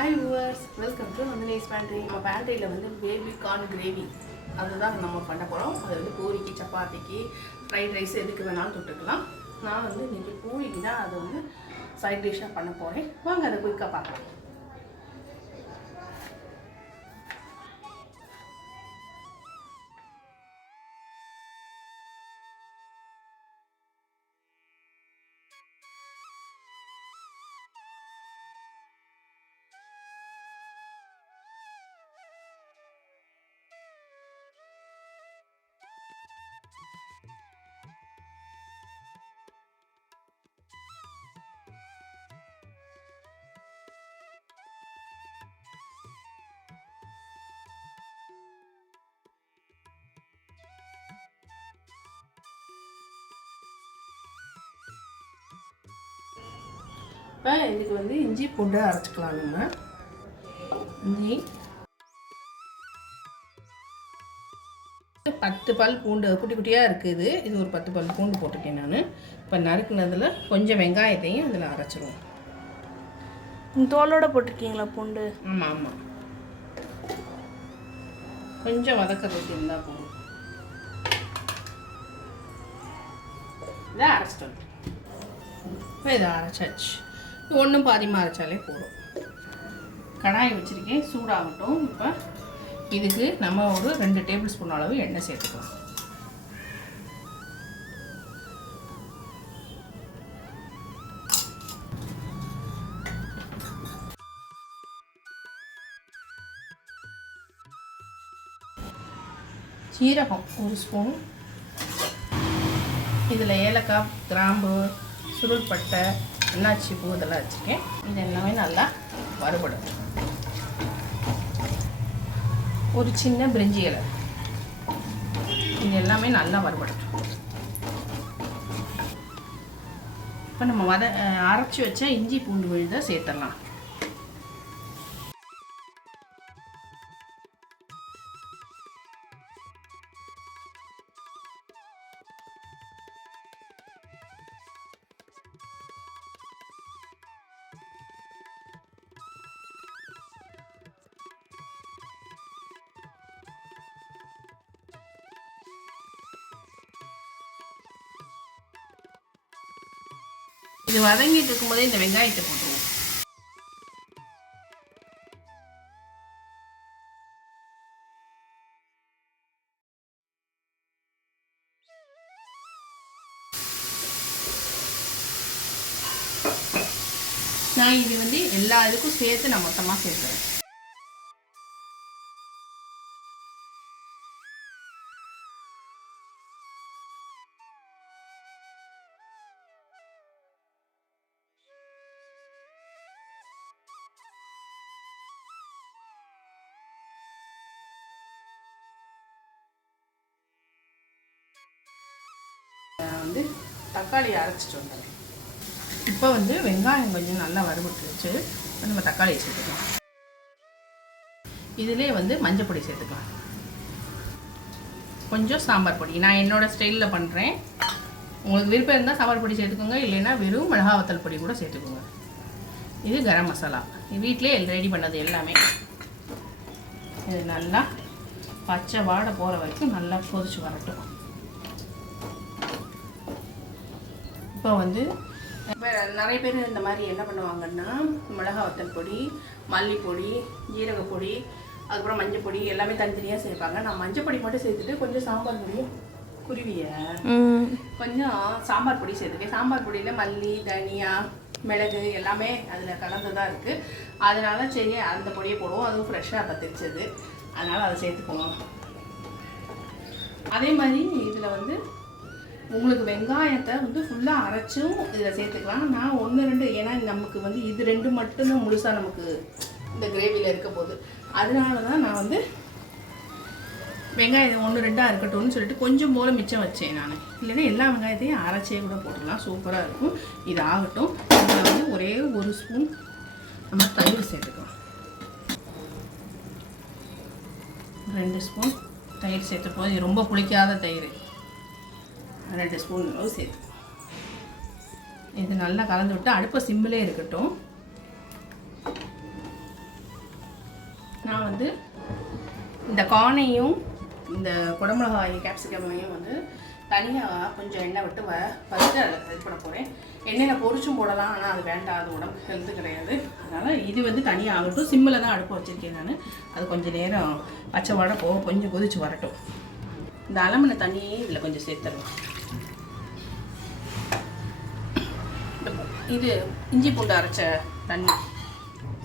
Hi viewers welcome to Nandini's pantry நம்ம பேண்ட்ரியில் வந்து பேபி கார்ன் கிரேவி அதுதான் நம்ம பண்ண போகிறோம் அது வந்து பூரிக்கு சப்பாத்திக்கு ஃப்ரைட் ரைஸ் எதுக்கு வேணாலும் தொட்டுக்கலாம். நான் வந்து இன்றைக்கி பூரிக்கு தான் அதை வந்து சைட் டிஷ்ஷாக பண்ண போகிறேன் வாங்க அதை குயிக்காக பார்க்கலாம். இப்போ இதுக்கு வந்து இஞ்சி பூண்டு அரைச்சிக்கலாம் நம்ம. இஞ்சி. பத்து பல் பூண்டு குட்டி குட்டியாக இருக்குது. இது ஒரு பத்து பல் பூண்டு போட்டிருக்கேன் நான். இப்போ நறுக்குனதில் கொஞ்சம் வெங்காயத்தையும் இதில் அரைச்சிருவோம். தோலோட போட்டிருக்கீங்களா பூண்டு? ஆமாம் ஆமாம் கொஞ்சம் வதக்கிறதுக்கு இருந்தால் போதும். இதை அரைச்சிட்டு இப்போ இதை அரைச்சாச்சு. ஒன்றும் பாதிமாக அரைச்சாலே போதும். கடாய் வச்சுருக்கேன் சூடாகட்டும். இப்போ இதுக்கு நம்ம ஒரு ரெண்டு டேபிள் ஸ்பூன் அளவு எண்ணெய் சேர்த்துக்கலாம். சீரகம் ஒரு ஸ்பூன். இதில் ஏலக்காய் கிராம்பு சுருள்பட்டை அண்ணாச்சி பூ இதெல்லாம் வச்சுருக்கேன். இது எல்லாமே நல்லா வறுபடும். ஒரு சின்ன பிரிஞ்சி இலை. இது எல்லாமே நல்லா வறுபடும். இப்போ நம்ம வத அரைச்சி வச்ச இஞ்சி பூண்டு விழுதை சேர்த்துடலாம். இது வதங்கிட்டு இருக்கும்போதே இந்த வெங்காயத்தை போட்டுருவோம். நான் இது வந்து எல்லா இதுக்கும் சேர்த்து நான் மொத்தமாக சேர்த்துறேன் வந்து தக்காளி அரைச்சிட்டு வந்துடுறேன் இப்போ வந்து வெங்காயம் கொஞ்சம் நல்லா வறுபட்டுருச்சு வச்சு நம்ம தக்காளியை சேர்த்துக்கலாம். இதிலே வந்து மஞ்சள் பொடி சேர்த்துக்கலாம். கொஞ்சம் சாம்பார் பொடி. நான் என்னோட ஸ்டைலில் பண்ணுறேன் உங்களுக்கு விருப்பம் இருந்தால் சாம்பார் பொடி சேர்த்துக்கோங்க இல்லைன்னா வெறும் மிளகா வத்தல் பொடி கூட சேர்த்துக்கோங்க. இது கரம் மசாலா. வீட்டிலே ரெடி பண்ணது எல்லாமே. இது நல்லா பச்சை வாடை போகிற வரைக்கும் நல்லா கொதிச்சு வரட்டும். இப்போ வந்து நிறைய பேர் இந்த மாதிரி என்ன பண்ணுவாங்கன்னா மிளகா வத்தல் பொடி மல்லிப்பொடி ஜீரகப்பொடி அதுக்கப்புறம் மஞ்சள் பொடி எல்லாமே தனித்தனியாக சேர்ப்பாங்க. நான் மஞ்சள் பொடி மட்டும் சேர்த்துட்டு கொஞ்சம் சாம்பார் பொடியும் குருவிய கொஞ்சம் சாம்பார் பொடி சேர்த்துக்கேன் சாம்பார் பொடியில் மல்லி தனியா மிளகு எல்லாமே அதில் கலந்து தான் இருக்குது அதனால சரி அந்த பொடியை போடுவோம். அதுவும் ஃப்ரெஷ்ஷாக பத்திரிச்சது அதனால் அதை சேர்த்துக்குவோம். அதே மாதிரி இதில் வந்து உங்களுக்கு வெங்காயத்தை வந்து ஃபுல்லாக அரைச்சும் இதில் சேர்த்துக்கலாம். நான் ஒன்று ரெண்டு ஏன்னா நமக்கு வந்து இது ரெண்டு மட்டும்தான் முழுசாக நமக்கு இந்த கிரேவியில் இருக்க போகுது. அதனால தான் நான் வந்து வெங்காயம் ஒன்று ரெண்டாக இருக்கட்டும்னு சொல்லிட்டு கொஞ்சம் போல் மிச்சம் வச்சேன் நான். இல்லைன்னா எல்லா வெங்காயத்தையும் அரைச்சே கூட போட்டுடலாம். சூப்பராக இருக்கும். இது ஆகட்டும். இதில் வந்து ஒரே ஒரு ஸ்பூன் நம்ம தயிர் சேர்த்துக்கலாம். ரெண்டு ஸ்பூன் தயிர் சேர்த்துப்போம் இது ரொம்ப புளிக்காத தயிர். ரெண்டு ஸ்பூன் அளவு சேர்த்து இது நல்லா கலந்து விட்டு அடுப்பை சிம்மிலே இருக்கட்டும். நான் வந்து இந்த கானையும் இந்த குடமிளகாயும் கேப்சிகமையும் வந்து தனியாக கொஞ்சம் எண்ணெய் விட்டு வ ஃபஸ்ட்டு அதில் இது பண்ண போகிறேன் எண்ணெயில் பொரிச்சும் போடலாம் ஆனால் அது வேண்டாம் அது உடம்பு ஹெல்த்து கிடையாது. அதனால் இது வந்து தனியாக ஆகட்டும். சிம்மில் தான் அடுப்பு வச்சுருக்கேன் நான். அது கொஞ்சம் நேரம் பச்சை வாடை போக கொஞ்சம் கொதிச்சு வரட்டும். இந்த அலமனை தண்ணியே இதில் கொஞ்சம் சேர்த்துடலாம். இது இஞ்சி பூண்டு அரைச்ச தண்ணி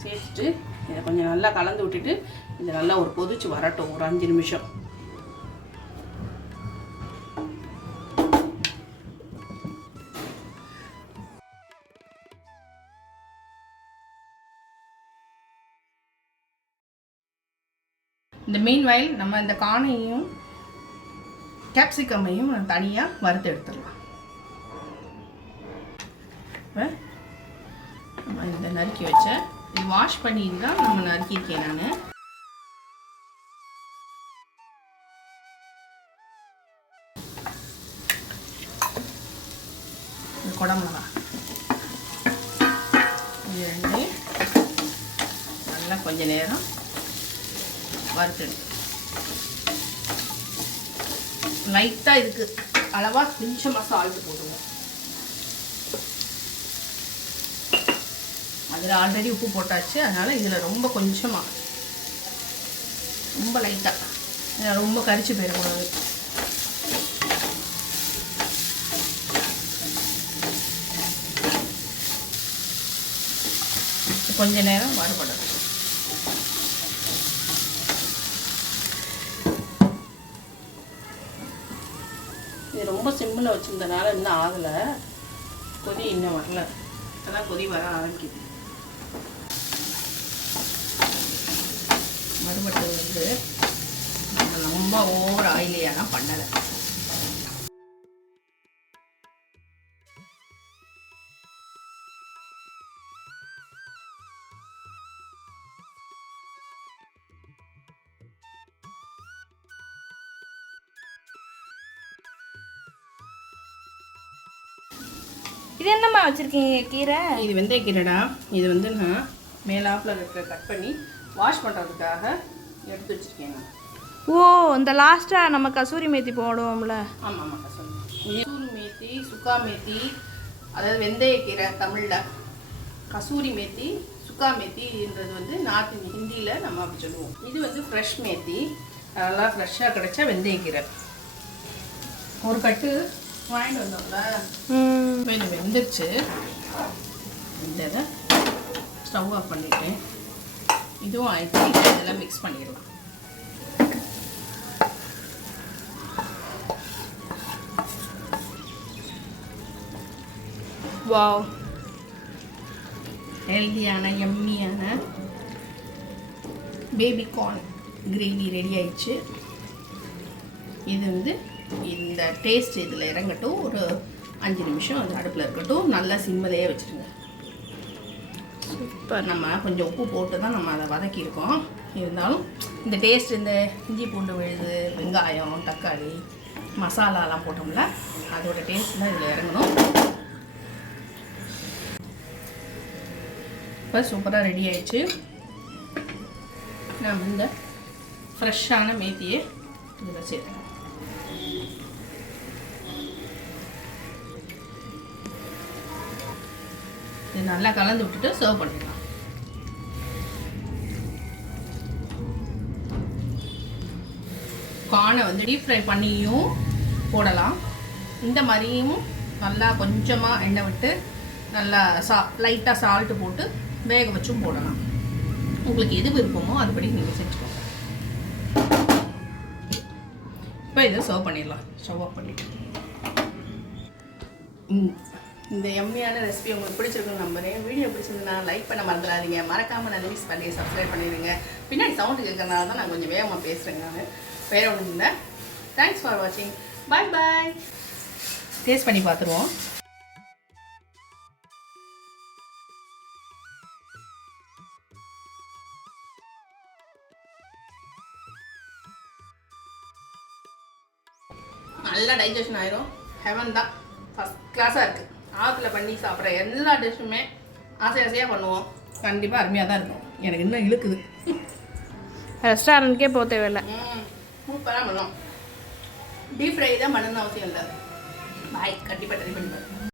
சேர்த்துட்டு இதை கொஞ்சம் நல்லா கலந்து விட்டுட்டு இதை நல்லா ஒரு கொதிச்சு வரட்டும் ஒரு அஞ்சு நிமிஷம். இந்த மீன் வயல் நம்ம இந்த காணையும் கேப்சிகமையும் தனியாக வறுத்து எடுத்துடலாம். இப்போ நம்ம இந்த நறுக்கி வச்சேன் இது வாஷ் பண்ணியிருந்தால் தான் நம்ம நறுக்கியிருக்கேன் நான். குடமிளகா இது ரெண்டு. நல்லா கொஞ்ச நேரம் வறுத்தெடுத்து லைட்டாக இதுக்கு அளவாக கொஞ்சமாக சால்ட்டு போடுவோம் இதில் ஆல்ரெடி உப்பு போட்டாச்சு. அதனால் இதில் ரொம்ப கொஞ்சமாக ரொம்ப லைட்டாக இதில் ரொம்ப கரிச்சு போயிடக்கூடாது. கொஞ்ச நேரம் வறுபடும் இது ரொம்ப சிம்மில் வச்சுருந்தனால இன்னும் ஆகலை. கொதி இன்னும் வரல. இப்போதான் கொதி வர ஆரம்பிக்குது. மறுபட்டு வந்து ரொம்ப ஓவர் ஆயிலியாலாம் பண்ணலை. இது என்னம்மா வச்சிருக்கீங்க கீரை? இது வெந்தயக்கீரைடா. இது வந்து நான் மேலாப்பில் இருக்கிற கட் பண்ணி வாஷ் பண்ணுறதுக்காக எடுத்து வச்சுருக்கேன் ஓ இந்த லாஸ்ட்டாக நம்ம கசூரி மேத்தி போடுவோம்ல? ஆமாம் ஆமாம் கசூரி கசூரி மேத்தி சுக்கா மேத்தி அதாவது வெந்தயக்கீரை தமிழில். கசூரி மேத்தி சுக்கா மேத்தின்றது வந்து நார்த் ஹிந்தியில் நம்ம அப்படி சொல்லுவோம். இது வந்து ஃப்ரெஷ் மேத்தி. நல்லா ஃப்ரெஷ்ஷாக கிடைச்ச வெந்தயக்கீரை ஒரு கட்டு வாங்கிட்டு வந்தோம்ல? இப்போ இது வெந்துருச்சு. இந்த இதை ஸ்டவ் ஆஃப் பண்ணிட்டேன். இதுவும் ஆயிடுச்சு இதெல்லாம் மிக்ஸ் பண்ணிடலாம். வாவ் ஹெல்தியான எம்மியான பேபி கார்ன் கிரேவி ரெடி ஆயிடுச்சு. இது வந்து இந்த டேஸ்ட் இதில் இறங்கட்டும். ஒரு அஞ்சு நிமிஷம் அது அடுப்பில் இருக்கட்டும். நல்லா சிம்மலையே வச்சுருங்க. இப்போ நம்ம கொஞ்சம் உப்பு போட்டு தான் நம்ம அதை வதக்கியிருக்கோம். இருந்தாலும் இந்த டேஸ்ட் இந்த இஞ்சி பூண்டு விழுது வெங்காயம் தக்காளி மசாலாலாம் போட்டோம்ல அதோட டேஸ்ட் தான் இதில் இறங்கணும். இப்போ சூப்பராக ரெடி ஆயிடுச்சு. நான் இந்த ஃப்ரெஷ்ஷான மேத்தியை இதில் சேர்த்தேன் இது நல்லா கலந்து விட்டுட்டு சர்வ் பண்ணிடலாம். கார்னை வந்து டீப் ஃப்ரை பண்ணியும் போடலாம். இந்த மாதிரியும் நல்லா கொஞ்சமாக எண்ணெய் விட்டு நல்லா சா லைட்டாக சால்ட்டு போட்டு வேக வச்சும் போடலாம். உங்களுக்கு எது விருப்பமோ அதுபடி நீங்கள் செஞ்சுக்கோங்க. இப்போ இதை சர்வ் பண்ணிடலாம். ஸ்டவ் ஆஃப் பண்ணிட்டு. ம். இந்த எம்மியான ரெசிபி உங்களுக்கு பிடிச்சிருக்குன்னு நம்புறேன். வீடியோ பிடிச்சிருந்ததுனா லைக் பண்ண மறந்துடாதீங்க. மறக்காமல் நான் மிஸ் பண்ணி சப்ஸ்கிரைப் பண்ணிடுங்க. பின்னாடி சவுண்டு கேட்கறதுனால தான் நான் கொஞ்சம் வேகமாக பேசுகிறேங்க நான். வேறு ஒன்றும் இல்லை. தேங்க்ஸ் ஃபார் வாட்சிங் பாய் பாய் டேஸ்ட் பண்ணி பார்த்துருவோம் நல்லா டைஜஷன் ஆயிரும். ஹெவன் தான். ஃபஸ்ட் கிளாஸாக இருக்குது ஆற்றுல பண்ணி சாப்பிட்ற எல்லா டிஷ்ஷுமே ஆசை ஆசையாக பண்ணுவோம். கண்டிப்பாக அருமையாக தான் இருக்கும். எனக்கு இன்னும் இழுக்குது. ரெஸ்டாரண்ட்கே போக தேவையில்ல. சூப்பராக பண்ணும் டீப் ஃப்ரை தான் பண்ணணும்னு அவசியம் இல்லை. பாய் கண்டிப்பாக ட்ரை பண்ணி